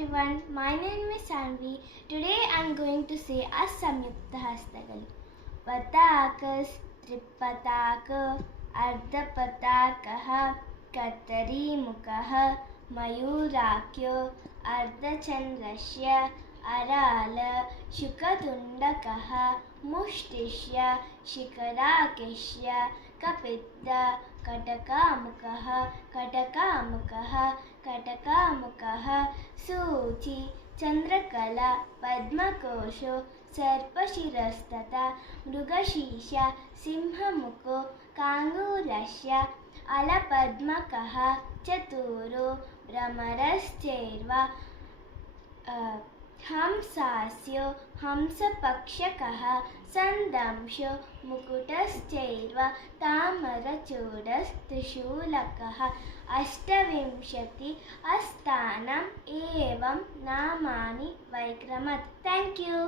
everyone, my name is Sanvi. Today I am going to say Asamyukta Hastagalu. Patakas, Tripataka, Ardhapatakaha, Katarimukaha, Mayurakyo, Ardhachandrasya, Arala, Shukatundakaha, Mushtishya, Shikarakishya, Kapidda, Katakamukaha, Katakamukaha, Katakamukaha, Suchi, Chandrakala, Padmakosho, Sarpashirastata, Mrugashisha, Simhamuko, Kangurasya, Alapadmakaha, Chaturo, Brahmarascherva, हंसास्यो हंसपक्षकः सन्दंशो मुकुटश्चैव तामरचूडस्त्रिशूलकः अष्टविंशति अस्थानम् एवं नामानि वैक्रमत्. Thank you.